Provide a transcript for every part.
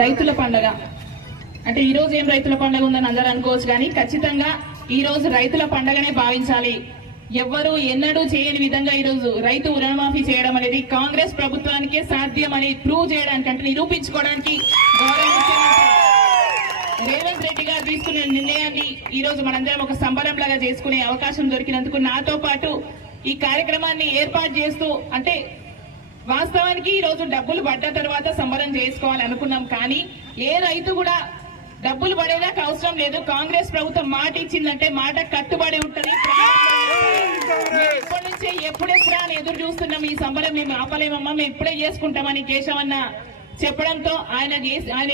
రైతుల పండగ అంటే ఈ రోజు ఏం రైతుల పండగ ఉందని అందరూ అనుకోవచ్చు, కానీ ఖచ్చితంగా ఈ రోజు రైతుల పండగనే భావించాలి. ఎవ్వరూ ఎన్నడూ చేయని విధంగా ఈ రోజు రైతు రుణమాఫీ చేయడం అనేది కాంగ్రెస్ ప్రభుత్వానికే సాధ్యమని ప్రూవ్ చేయడానికి, అంటే నిరూపించుకోవడానికి గౌరవ ముఖ్యమంత్రి రేవంత్ రెడ్డి గారు తీసుకునే నిర్ణయాన్ని ఈ రోజు మనందరం ఒక సంబరం లాగా చేసుకునే అవకాశం దొరికినందుకు నాతో పాటు ఈ కార్యక్రమాన్ని ఏర్పాటు చేస్తూ, అంటే వాస్తవానికి ఈ రోజు డబ్బులు పడ్డ తర్వాత సంబరం చేసుకోవాలి అనుకున్నాం, కానీ ఏ రైతు కూడా డబ్బులు పడేదాకా అవసరం లేదు. కాంగ్రెస్ ప్రభుత్వం మాట ఇచ్చిందంటే మాట కట్టుబడి ఉంటది. ఇప్పటి నుంచే ఎప్పుడెప్పుడా అని ఎదురు చూస్తున్నాం. ఈ సంబరం మేము ఆపలేమమ్మా, మేము ఇప్పుడే చేసుకుంటామని కేశవన్న చెప్పడంతో ఆయన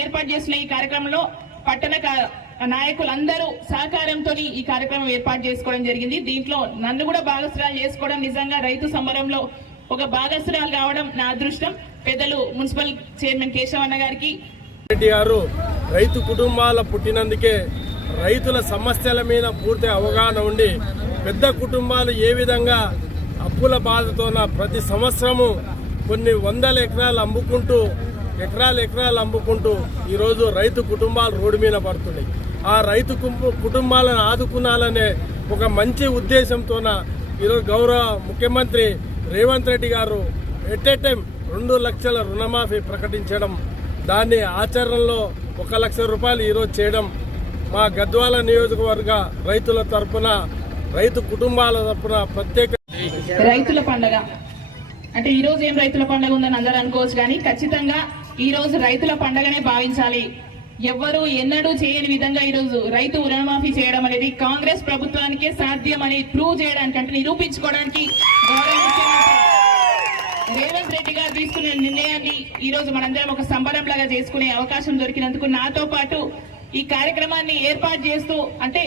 ఏర్పాటు చేసిన ఈ కార్యక్రమంలో పట్టణ నాయకులందరూ సహకారంతో ఈ కార్యక్రమం ఏర్పాటు చేసుకోవడం జరిగింది. దీంట్లో నన్ను కూడా భాగస్వామ్యం చేసుకోవడం, నిజంగా రైతు సంబరంలో ఒక భాగస్వామ్యాలు కావడం నా అదృష్టం. పెద్దలు మున్సిపల్ చైర్మన్ కేశవన్న గారికి, రెడ్డి గారు రైతు కుటుంబాల పుట్టినందుకే రైతుల సమస్యల మీద పూర్తి అవగాహన ఉండి పెద్ద కుటుంబాలు ఏ విధంగా అప్పుల బాధతోన ప్రతి సంవత్సరము కొన్ని వందల ఎకరాలు అమ్ముకుంటూ ఈరోజు రైతు కుటుంబాలు రోడ్డు మీద పడుతున్నాయి. ఆ రైతు కుటుంబాలను ఆదుకునాలనే ఒక మంచి ఉద్దేశంతోన ఈరోజు గౌరవ ముఖ్యమంత్రి రేవంత్ రెడ్డి గారు ఎట్ ఏ టైం 2 లక్షల రుణమాఫీ ప్రకటించడం, దాన్ని ఆచరణలో 1 లక్ష రూపాయలు ఈరోజు చేయడం మా గద్వాల నియోజకవర్గ రైతుల తరపున, రైతు కుటుంబాల తరపున ప్రత్యేక రైతుల పండగ అంటే ఈ రోజు ఏం రైతుల పండగ ఉందని అందరూ అనుకోవచ్చు, కానీ ఖచ్చితంగా ఈ రోజు రైతుల పండగనే భావించాలి. ఎవ్వరూ ఎన్నడూ చేయని విధంగా ఈ రోజు రైతు రుణమాఫీ చేయడం అనేది కాంగ్రెస్ ప్రభుత్వానికే సాధ్యమని ప్రూవ్ చేయడానికి, అంటే నిరూపించుకోవడానికి గౌరవ ముఖ్యమంత్రి రేవంత్ రెడ్డి గారు తీసుకునే నిర్ణయాన్ని ఈ రోజు మనందరం ఒక సంబరం లాగా చేసుకునే అవకాశం దొరికినందుకు నాతో పాటు ఈ కార్యక్రమాన్ని ఏర్పాటు చేస్తూ, అంటే